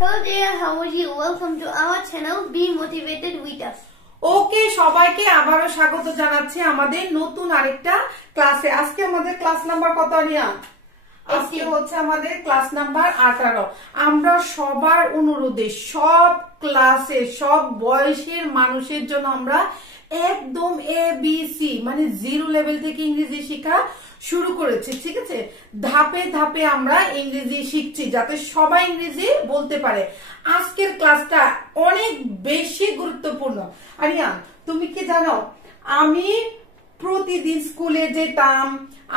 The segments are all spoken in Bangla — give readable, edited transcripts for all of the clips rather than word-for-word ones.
Hello there, how are you? Welcome to our channel, Be Motivated with us. ওকে সবাইকে আবারো স্বাগত জানাচ্ছি আমাদের নতুন আরেকটা ক্লাসে। আজকে আমাদের ক্লাস নাম্বার কত নিয়া? আজকে হচ্ছে আমাদের ক্লাস নাম্বার 18। আমরা সবার অনুরোধে সব ক্লাসে সব বয়সের মানুষের জন্য আমরা একদম ABC মানে জিরো লেভেল থেকে ইংরেজি শেখা শুরু করেছি, ঠিক আছে? ধাপে ধাপে আমরা ইংরেজি শিখছি যাতে সবাই ইংরেজি বলতে পারে। আজকের ক্লাসটা অনেক বেশি গুরুত্বপূর্ণ। আরিয়ান, তুমি কি জানো আমি প্রতিদিন স্কুলে যেতাম,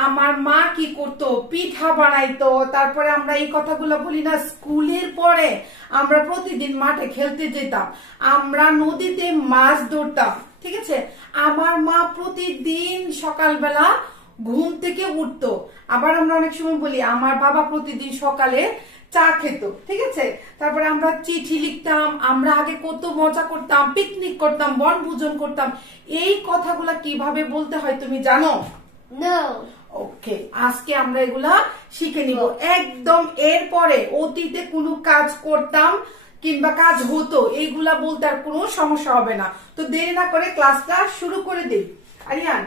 আমার মা কি করতো, পিঠা বানাইতো, তারপরে আমরা এই কথাগুলো বলি না, স্কুলের পরে আমরা প্রতিদিন মাঠে খেলতে যেতাম, আমরা নদীতে মাছ ধরতাম, ঠিক আছে? আমার মা প্রতিদিন সকালবেলা ঘুম থেকে উঠতো। আবার আমরা অনেক সময় বলি আমার বাবা প্রতিদিন সকালে চা খেত, ঠিক আছে? তারপরে আমরা চিঠি লিখতাম, আমরা আগে কত মজা করতাম, পিকনিক করতাম, বনভোজন করতাম। এই কথাগুলা কিভাবে বলতে হয় তুমি জানো? No. ওকে, আজকে আমরা এগুলা শিখে নিব একদম। এরপরে অতীতে কোনো কাজ করতাম কিংবা কাজ হতো এইগুলা বলতে আর কোনো সমস্যা হবে না। তো দেরি না করে ক্লাসটা শুরু করে দিই। আরিয়ান,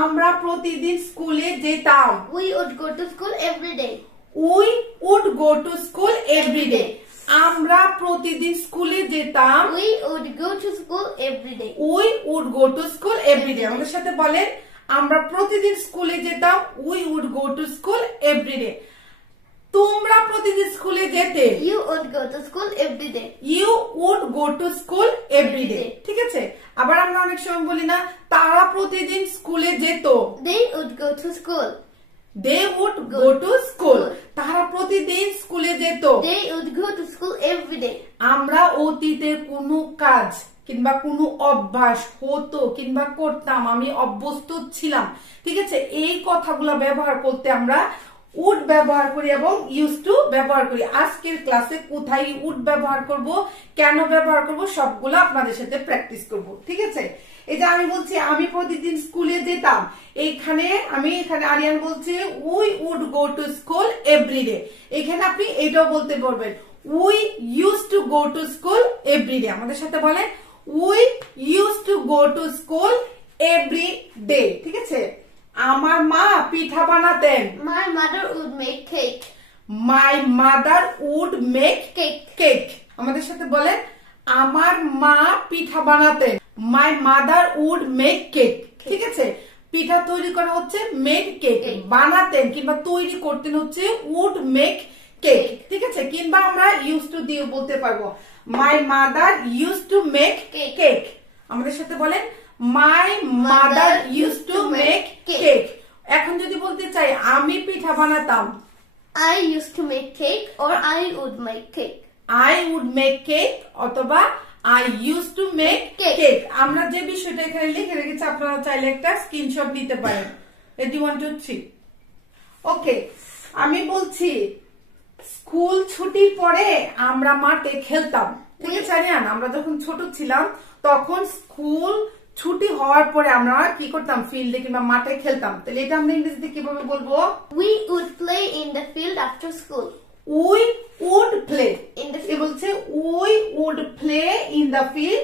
আমরা প্রতিদিন স্কুলে যেতাম। We would go to school every day. We would go to school every day. আমরা প্রতিদিন স্কুলে যেতাম। We would go to school every day. We would go to school every day. আমাদের সাথে বলেন, আমরা প্রতিদিন স্কুলে যেতাম। We would go to school every day. তোমরা প্রতিদিন স্কুলে যেতে। You would go to school every day. You would go to school every day. ঠিক আছে? আবার আমরা অনেক সময় বলি না তারা প্রতিদিন স্কুলে যেত। They would go to school. They would go to school. তারা প্রতিদিন স্কুলে যেত। They would go to school every day. আমরা অতীতের কোনো কাজ কিংবা কোনো অভ্যাস হতো কিংবা করতাম, আমি অভ্যস্ত ছিলাম, ঠিক আছে? এই কথাগুলো ব্যবহার করতে আমরা উড ব্যবহার করি এবং ইউজ টু ব্যবহার করি। আজকের ক্লাসে কোথায় উড ব্যবহার করব, কেন ব্যবহার করব, সবগুলো আপনাদের সাথে প্র্যাকটিস করব, ঠিক আছে? এই যে আমি বলছি আমি প্রতিদিন স্কুলে যেতাম, এখানে আরিয়ান বলছে we would go to school every day. এখানে আপনি এটাও বলতে পারবেন we use to go to school every day. আমাদের সাথে বলেন we use to go to school every day, ঠিক আছে? আমার মা পিঠা বানাতেন। My mother would make cake. My mother would make cake. আমাদের সাথে বলেন আমার মা পিঠা বানাতেন। My mother would make cake. ঠিক আছে? পিঠা তৈরি করা হচ্ছে made cake, বানাতেন কিংবা তৈরি করতেন হচ্ছে would make cake, ঠিক আছে? কিংবা আমরা used to দিয়ে বলতে পারবো My mother used to make cake. আমাদের সাথে বলেন My mother used to make cake. এখন যদি বলতে চাই আমি পিঠা বানাতাম, I used to make cake or I would make cake. I would make cake অথবা I used to make cake. আমরা যে বিষয়টা এখানে লিখে রেখেছি আপনারা চাইলে একটা স্ক্রিনশট নিতে পারেন। রেডি 1 2 3। ওকে, আমি বলছি স্কুল ছুটির পরে আমরা মাঠে খেলতাম, ঠিক আছে? আমরা যখন ছোট ছিলাম তখন স্কুল ছুটি হওয়ার পরে আমরা কি করতাম, ফিল্ডে কিংবা মাঠে খেলতাম। তাহলে এটা আমরা ইংরেজিতে কিভাবে বলবো? We would play in the field after school. We would play in the field. বলছে we would play in the field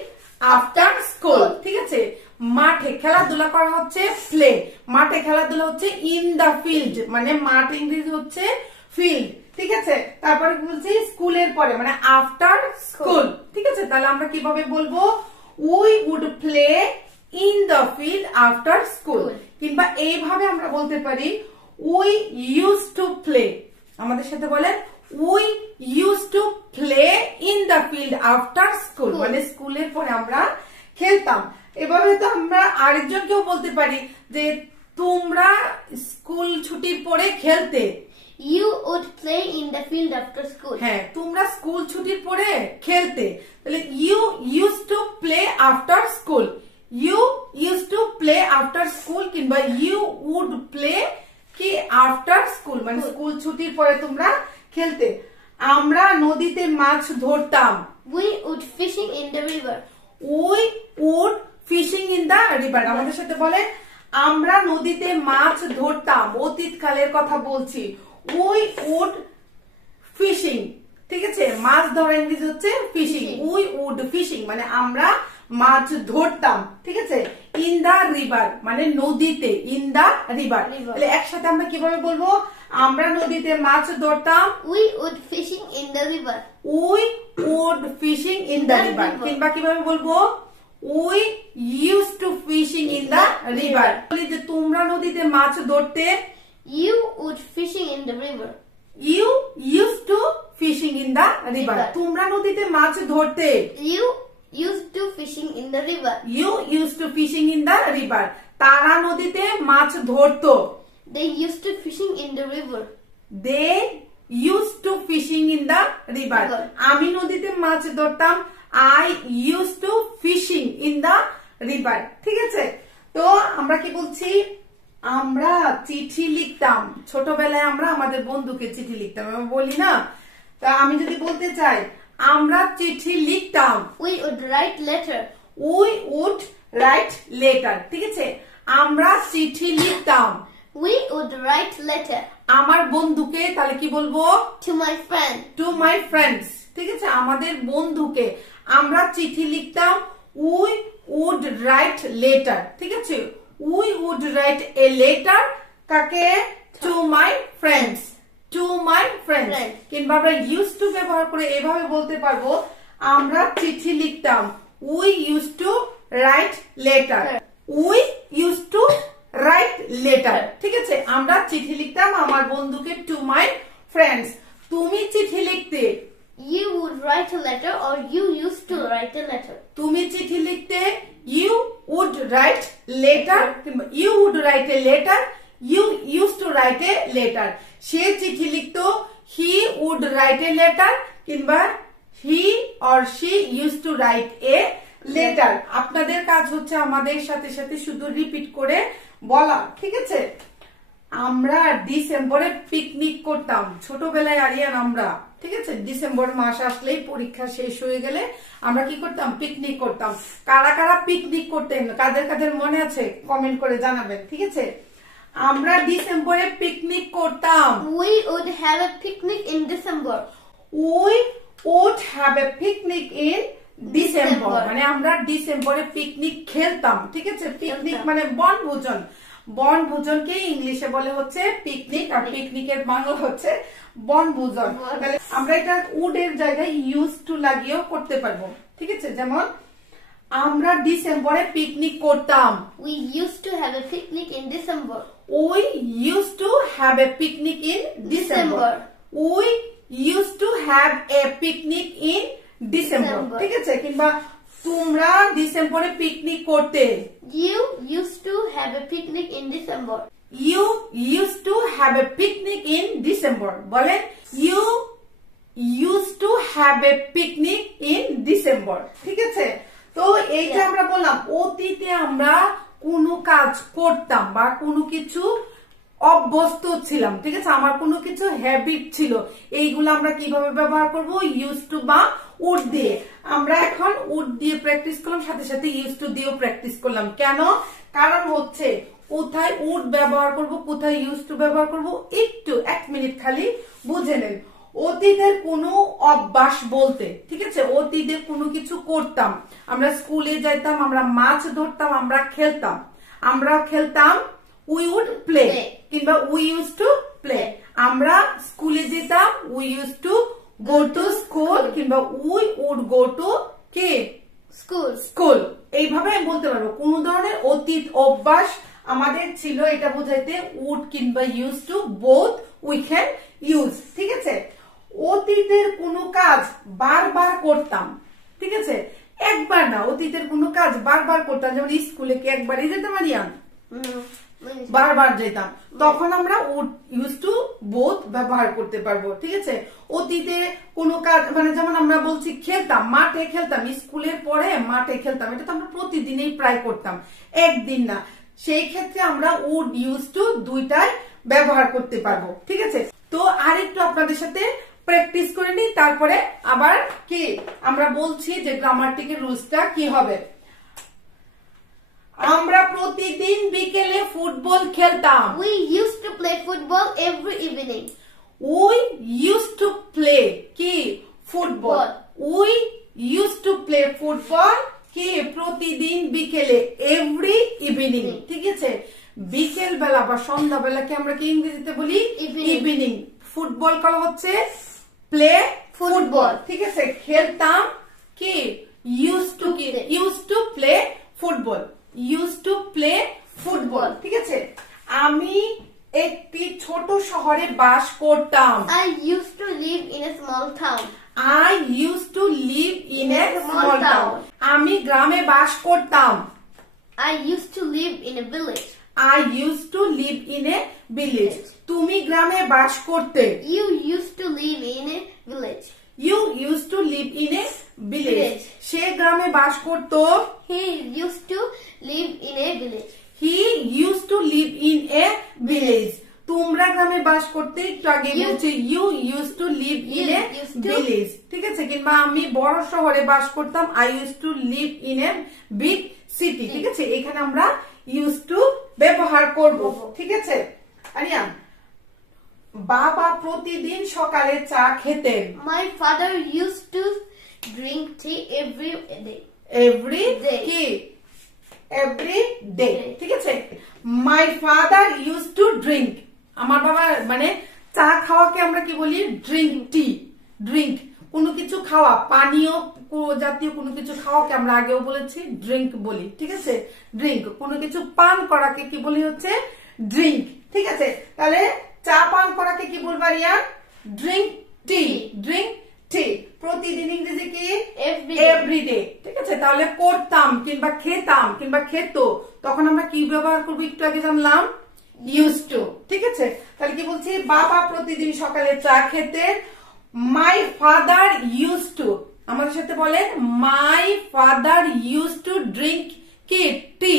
after school, ঠিক আছে? মাঠে খেলাধুলা করা হচ্ছে প্লে, মাঠে খেলাধুলা হচ্ছে in the field, মানে মাঠ ইংরেজি হচ্ছে ফিল্ড, ঠিক আছে? তারপরে বলছি স্কুলের পরে মানে আফটার স্কুল, ঠিক আছে? তাহলে আমরা কিভাবে বলবো? We would play in the field after school. কিংবা এইভাবে আমরা বলতে পারি we used to play. আমাদের সাথে বলেন we used to play in the field after school, মানে স্কুলের পরে আমরা খেলতাম। এভাবে তো আমরা আরেকজনকেও বলতে পারি যে তোমরা স্কুল ছুটির পরে খেলতে। You would play in the field after school. হ্যাঁ, তোমরা স্কুল ছুটির পরে খেলতে। তাহলে you used to play after school. You used to play after school কিংবা you would play কি after school, মানে স্কুল ছুটির পরে তোমরা খেলতে। আমরা নদীতে মাছ ধরতাম। We would fishing in the river. We would fishing in the river. আমাদের সাথে বলে আমরা নদীতে মাছ ধরতাম। অতীতকালের কথা বলছি। We would fishing ঠিক আছে, মাছ ধরা ইংরেজি হচ্ছে ফিশিং। উই উড ফিশিং মানে আমরা মাছ ধরতাম, ঠিক আছে। ইন দা রিভার মানে নদীতে, ইন দা রিভার। তাহলে একসাথে আমরা কিভাবে বলবো? আমরা নদীতে মাছ ধরতাম, we would fishing in the river. We would fishing in the river. কিংবা কিভাবে বলবো? We use to fishing in the river. বলি যে তোমরা নদীতে মাছ ধরতে, you would fishing in the river. You use to fishing in the river. তোমরা নদীতে মাছ ধরতে, you used to fishing in the river. You use to fishing in the river. তারা নদীতে মাছ ধরতো, They used to fishing in the river. They use to fishing in the river. আমি নদীতে মাছ ধরতাম, I use to fishing in the river. ঠিক আছে, তো আমরা কি বলছি? আমরা চিঠি লিখতাম। ছোটবেলায় আমরা আমাদের বন্ধুকে চিঠি লিখতাম, আমি বলি না? তা আমি যদি বলতে চাই আমরা চিঠি লিখতাম, We would write letter. We would write letter. ঠিক আছে, আমরা চিঠি লিখতাম, We would write letter আমার বন্ধুকে। তাহলে কি বলবো? to my friend. Two my friends. ঠিক আছে, আমাদের বন্ধুকে আমরা চিঠি লিখতাম, উই উড রাইট লেটার। ঠিক আছে, we would write a letter কাকে? To my friends, to my friends. কিংবা আমরা ইউজ টু ব্যবহার করে এভাবে বলতে পারবো, আমরা চিঠি লিখতাম, we use to right letter, we use to right letter. ঠিক আছে, আমরা চিঠি লিখতাম আমার বন্ধুকে, টু মাই ফ্রেন্ডস। তুমি চিঠি লিখতে, You would write a letter or you used to write a letter. তুমি চিঠি লিখতে, ইউ উড রাইট লেটার, কিংবা you would write a letter, you use to write a letter. সে চিঠি লিখতো, he would write a letter, কিংবা he or she use to write a letter. আপনাদের কাজ হচ্ছে আমাদের সাথে সাথে শুধু রিপিট করে বলা। ঠিক আছে, আমরা ডিসেম্বরে পিকনিক করতাম ছোটবেলায়, আরিয়ান আমরা। ঠিক আছে, ডিসেম্বর মাস আসলেই পরীক্ষা শেষ হয়ে গেলে আমরা কি করতাম? পিকনিক করতাম। কারা কারা পিকনিক করতেন, কাদের কাদের মনে আছে কমেন্ট করে জানাবেন। ঠিক আছে, আমরা ডিসেম্বরে পিকনিক করতাম, We would have a picnic in December. We would have a picnic in December মানে আমরা ডিসেম্বরে পিকনিক খেলতাম। ঠিক আছে, পিকনিক মানে বনভোজন। বনভোজনকে ইংলিশে বলে হচ্ছে পিকনিক, আর পিকনিকের বাংলা হচ্ছে বনভোজন। তাহলে আমরা এটা উড এর জায়গায় ইউজ টু লাগিয়েও করতে পারবো। ঠিক আছে, যেমন আমরা ডিসেম্বরে পিকনিক করতাম, We used to have a picnic in December. We use to have a picnic in December, we use to have a picnic in December. ঠিক আছে, কিংবা তোমরা ডিসেম্বরে পিকনিক করতে, You used to have a picnic in December. You use to have a picnic in December. বলেন, you use to have a picnic in December. ঠিক আছে, তো এই যে আমরা বললাম অতীতে আমরা কোনো কাজ করতাম বা কোনো কিছু অভ্যস্ত ছিলাম। ঠিক আছে, আমার কোনো কিছু হ্যাবিট ছিল, এইগুলো আমরা কিভাবে ব্যবহার করব? ইউজ টু বা উড দিয়ে। আমরা এখন উড দিয়ে প্র্যাকটিস করলাম, সাথে সাথে ইউজ টু দিয়েও প্র্যাকটিস করলাম। কেন? কারণ হচ্ছে কোথায় উড ব্যবহার করব, কোথায় ইউজ টু ব্যবহার করব, একটু 1 মিনিট খালি বুঝে নেন। অতীতের কোনো অভ্যাস বলতে, ঠিক আছে, অতীতে কোনো কিছু করতাম, আমরা স্কুলে যাইতাম, আমরা মাছ ধরতাম, আমরা খেলতাম, উই উড প্লে, কিংবা উই ইউজ টু প্লে। আমরা স্কুলে যেতাম, we use to go to school, কিংবা উই উড গো টু কে স্কুল। এইভাবে আমি বলতে পারবো কোন ধরনের অতীত অভ্যাস আমাদের ছিল, এটা বোঝাইতে উড কিংবা use to both we can use. ঠিক আছে, অতীতের কোনো কাজ বারবার করতাম। ঠিক আছে, একবার না, অতীতের কোনো কাজ বারবার করতাম। যেমন স্কুলে কি একবারই যেতাম আরিয়ান? বারবার যেতাম, তখন আমরা উড ইউজ টু বোথ ব্যবহার করতে পারবো। ঠিক আছে, অতীতে কোনো কাজ মানে যেমন আমরা বলছি খেলতাম, মাঠে খেলতাম, স্কুলের পরে মাঠে খেলতাম, এটা তো আমরা প্রতিদিনই প্রায় করতাম, একদিন না। সেই ক্ষেত্রে আমরা উড ইউজ টু দুইটাই ব্যবহার করতে পারবো। ঠিক আছে, তো আরেকটু আপনাদের সাথে প্র্যাকটিস করে নিই, তারপরে আবার কি আমরা বলছি যে গ্রামাটিকের রুলসটা কি হবে। আমরা প্রতিদিন বিকেলে ফুটবল খেলতাম, We used to play football every evening. We use to play কি football, we use to play football কি প্রতিদিন বিকেলে, এভরি ইভিনিং। ঠিক আছে, বিকেল বেলা বা সন্ধ্যা বেলাকে আমরা কি ইংরেজিতে বলি ইভিনিং। ফুটবল করা হচ্ছে প্লে ফুটবল। ঠিক আছে, খেলতাম কি ইউজ টু কি use to play football, use to play football. ঠিক আছে, আমি একটি ছোট শহরে বাস করতাম। I used to live in a small town. I used to live in a small town. আমি গ্রামে বাস করতাম। I used to live in a village. I used to live in a village. তুমি গ্রামে বাস করতে। You used to live in a village. You used to live in a village. সে গ্রামে বাস করতো। He used to live in a village. He used to live in a village. তোমরা গ্রামে বাস করতে, একটু আগে বলছে you used to live in a village। ঠিক আছে, কিংবা আমি বড় শহরে বাস করতাম, I used to live in a big city। ঠিক আছে, এখানে আমরা used to ব্যবহার করব। ঠিক আছে, আরিয়ান, বাবা প্রতিদিন সকালে চা খেতেন। My father used to drink tea every day. Every day. Every day। ঠিক আছে, my father used to drink, আমার বাবা মানে চা খাওয়াকে আমরা কি বলি ড্রিঙ্ক টি। ড্রিঙ্ক কোনো কিছু খাওয়া, পানীয় জাতীয় কোনো কিছু খাওয়াকে আমরা আগেও বলেছি ড্রিঙ্ক বলি। ঠিক আছে, ড্রিঙ্ক কোনো কিছু পান করাকে কি বলি হচ্ছে ড্রিঙ্ক। ঠিক আছে, তাহলে চা পান করাকে কি বলবো Riyan drink tea. Drink tea প্রতিদিন ইংরেজি কি এভরিডে। ঠিক আছে, তাহলে করতাম কিংবা খেতাম কিংবা খেত, তখন আমরা কি ব্যবহার করবো একটু আগে জানলাম used to। ঠিক আছে, তাহলে কি বলছি বাবা প্রতিদিন সকালে চা খেতেন। মাই ফাদার used to, আমাদের সাথে বলেন my father used to drink কি টি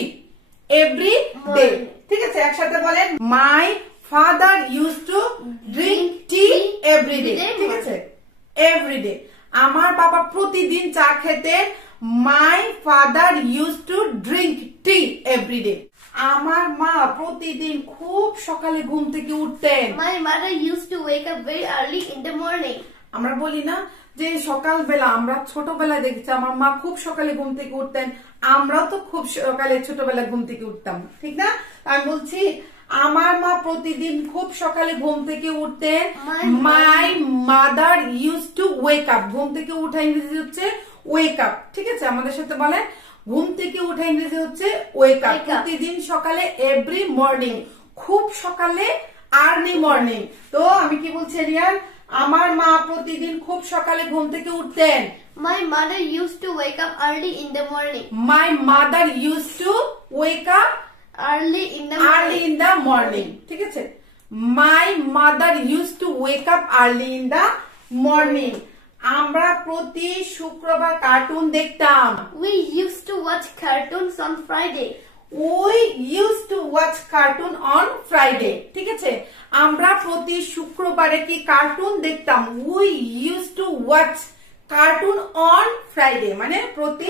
এভরি ডে। ঠিক আছে, একসাথে বলেন my father used to drink tea every day। ঠিক আছে, এভরিডে। আমার বাবা প্রতিদিন চা খেতেন। My father used to drink tea every day। আমার মা প্রতিদিন খুব সকালে ঘুম থেকে উঠতেন। My mother used to wake up very early in the morning. আমরা বলি না যে সকালবেলা, আমরা ছোটবেলায় দেখেছি আমার মা খুব সকালে ঘুম থেকে উঠতেন, আমরাও তো খুব সকালে ছোটবেলায় ঘুম থেকে উঠতাম। ঠিক না, আমি বলছি আমার মা প্রতিদিন খুব সকালে ঘুম থেকে উঠতেন। My mother use to wake up, ঘুম থেকে উঠা ইংরেজি হচ্ছে ওয়েক আপ। ঠিক আছে, আমাদের সাথে বলেন ঘুম থেকে উঠা ইংরেজি হচ্ছে ওয়েক আপ। প্রতিদিন সকালে এভরি মর্নিং, খুব সকালে আর্লি মর্নিং। তো আমি কি বলছি রিয়ান, আমার মা প্রতিদিন খুব সকালে ঘুম থেকে উঠতেন। My mother used to wake up early in the morning. My mother used to wake up early in the morning. ঠিক আছে, my mother used to wake up early in the morning. আমরা প্রতি শুক্রবার কার্টুন দেখতাম। We used to watch cartoons on Friday. We used to watch cartoon on Friday. ঠিক আছে, আমরা প্রতি শুক্রবারে কি কার্টুন দেখতাম। We used to watch cartoon on Friday, মানে প্রতি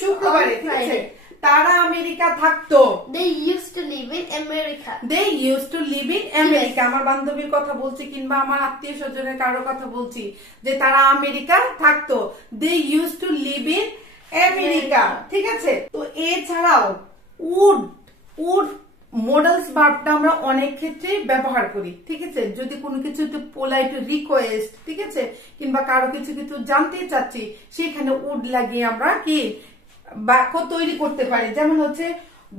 শুক্রবারে। ঠিক আছে, তারা আমেরিকা থাকতো। They used to live in America. They used to live in America. আমার বান্ধবীর কথা বলছি কিংবা আমার আত্মীয় স্বজনের কারো কথা বলছি যে তারা আমেরিকা থাকতো। They used to live in America. ঠিক আছে, তো এছাড়াও would মডেলস ভার্বটা আমরা অনেক ক্ষেত্রে ব্যবহার করি। ঠিক আছে, যদি কোনো কিছু একটু পোলাইট রিকোয়েস্ট, ঠিক আছে, কিংবা কারো কিছু কিছু জানতে চাচ্ছি, সেখানে উড লাগিয়ে আমরা কি বাক্য তৈরি করতে পারি। যেমন হচ্ছে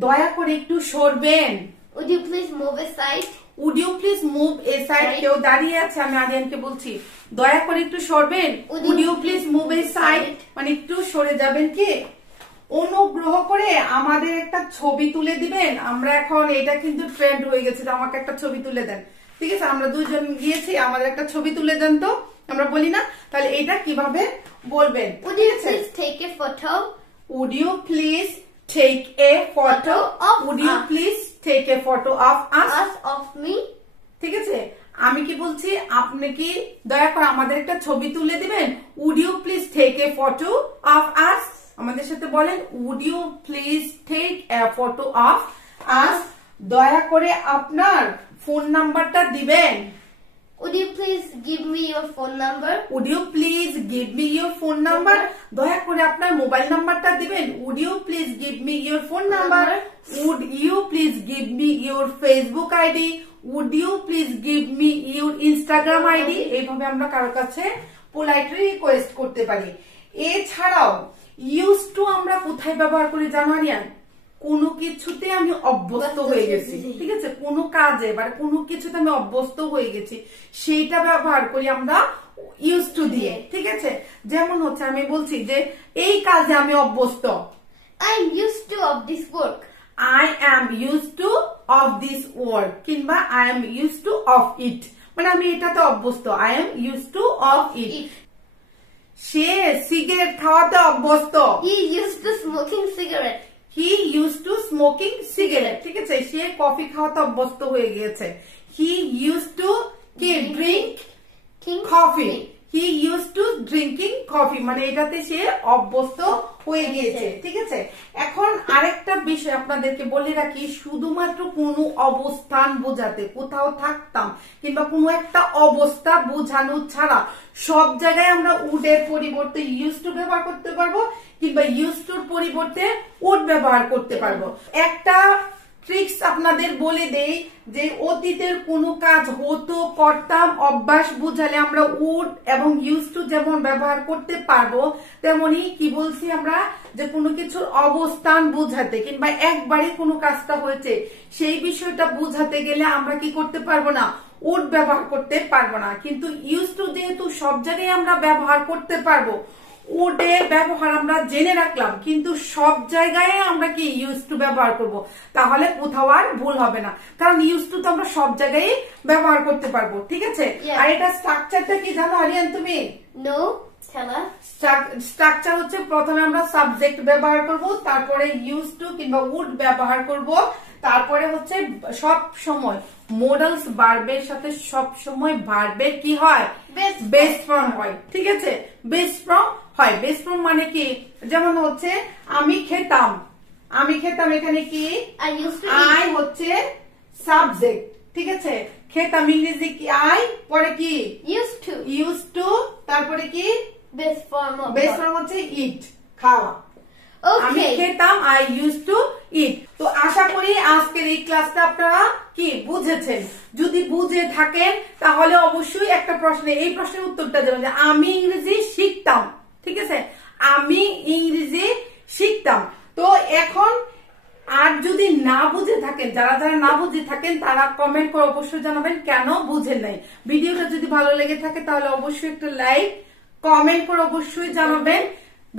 দয়া করে একটু সরবেন। Would you please move aside? Would you please move aside? কেউ দাঁড়িয়ে আছে, আমি আরিয়ানকে বলছি দয়া করে একটু সরবেন। Would you please move aside? মানে একটু সরে যাবেন কি। অনুগ্রহ করে আমাদের একটা ছবি তুলে দিবেন। আমরা এখন এটা কিন্তু ট্রেন্ড হয়ে গেছে, আমাকে একটা ছবি তুলে দেন। ঠিক আছে, আমরা দুজন গিয়েছি, আমাদের একটা ছবি তুলে দেন। তো আমরা বলি না, তাহলে এটা কিভাবে বলবেন। Would you please take a photo? Would you please take a photo of Would you please take a photo of us? Of me? ঠিক আছে, আমি কি বলছি, আপনি কি দয়া করে আমাদের একটা ছবি তুলে দিবেন। Would you please take a photo of us? আমাদের সাথে বলেন Would you please take a photo of us? দয়া করে আপনার ফোন নাম্বারটা দিবেন। Would you please give me your phone number? Would you please give me your phone number? দয়া করে আপনার মোবাইল নাম্বারটা দিবেন। Would you please give me your phone number? Would you please give me your Facebook ID? Would you please give me your Instagram ID? এইভাবে আমরা কারো কাছে পোলাইটলি রিকোয়েস্ট করতে পারি। এছাড়াও ইউজ টু আমরা কোথায় ব্যবহার করি জানেন? কোনো কিছুতে আমি অভ্যস্ত হয়ে গেছি, ঠিক আছে, কোনো কাজে বা কোনো কিছুতে আমি অভ্যস্ত হয়ে গেছি, সেইটা ব্যবহার করি আমরা ইউজ টু দিয়ে, ঠিক আছে। যেমন হচ্ছে আমি বলছি যে এই কাজে আমি অভ্যস্ত, I am used to of this work. I am used to of this work কিংবা I am used to of it, মানে আমি এটাতে অভ্যস্ত, I am used to of it। Say cigarette খাওয়াতে অভ্যস্ত, He used to smoking cigarette. He used to smoking cigarette, ঠিক আছে। সে কফি খাওয়াতে অভ্যস্ত হয়ে গিয়েছে, He used to drink coffee. He used to drinking coffee, মানে এটাতে সে অভ্যস্ত হয়ে গিয়েছে, ঠিক আছে। এখন আরেকটা বিষয় আপনাদেরকে বলে রাখি, শুধুমাত্র কোনো অবস্থান বোঝাতে, কোথাও থাকতাম কিংবা কোনো একটা অবস্থা বোঝানো ছাড়া সব জায়গায় আমরা উড এর পরিবর্তে ইউজ টু ব্যবহার করতে পারবো কিংবা ইউজ টুর পরিবর্তে উড ব্যবহার করতে পারবো। একটা ট্রিক্স আপনাদের বলে দেই যে অতীতের কোনো কাজ হতো, করতাম, অভ্যাস বুঝালে আমরা উড এবং ইউজ টু যেমন ব্যবহার করতে পারবো, তেমনি কি বলছি আমরা যে কোনো কিছুর অবস্থান বুঝাতে কিংবা একবারে কোনো কাজটা হয়েছে সেই বিষয়টা বুঝাতে গেলে আমরা কি করতে পারবো না, উড ব্যবহার করতে পারবো না। কিন্তু ইউজ টু যেহেতু সব জায়গায় আমরা ব্যবহার করতে পারবো, উডের ব্যবহার আমরা জেনে রাখলাম, কিন্তু সব জায়গায় আমরা কি ইউজ টু ব্যবহার করব, তাহলে কোথাও আর ভুল হবে না, কারণ ইউজ টু তো আমরা সব জায়গায় ব্যবহার করতে পারবো, ঠিক আছে। আর এটা স্ট্রাকচারটা কি জানো আরিয়ান তুমি? No, Tella. স্ট্রাকচার হচ্ছে প্রথমে আমরা সাবজেক্ট ব্যবহার করব, তারপরে ইউজ টু কিংবা উড ব্যবহার করব, তারপরে হচ্ছে সব সময় মোডালস ভার্বের সাথে সব সময় ভার্বের কি হয়, বেস ফর্ম হয়, ঠিক আছে। বেস ফর্ম হয়, বেস ফর্ম মানে কি, যেমন হচ্ছে আমি খেতাম, আমি খেতাম, এখানে কি আই হচ্ছে সাবজেক্ট, ঠিক আছে। খেতাম ইংরেজি কি আই, পরে কি ইউজ টু, তারপরে কি বেস ফর্ম হচ্ছে ইট, খাওয়া। আমি খেতাম, আই ইউজ টু ইট। তো আশা করি আজকের এই ক্লাসটা আপনারা কি বুঝেছেন। যদি বুঝে থাকেন তাহলে অবশ্যই একটা প্রশ্নে এই প্রশ্নের উত্তরটা দেবেন যে আমি ইংরেজি শিখতাম, ঠিক আছে, আমি ইংরেজি শিখতাম। তো এখন আর যদি না বুঝে থাকেন, যারা যারা না বুঝে থাকেন তারা কমেন্ট করে অবশ্যই জানাবেন কেন বুঝেন নাই। ভিডিওটা যদি ভালো লেগে থাকে তাহলে অবশ্যই একটা লাইক, কমেন্ট করে অবশ্যই জানাবেন।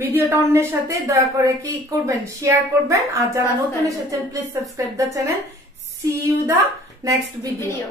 ভিডিওটা অন্যের সাথে দয়া করে কি করবেন, শেয়ার করবেন। আর যারা নতুন এসেছেন please subscribe the channel. See you the next video.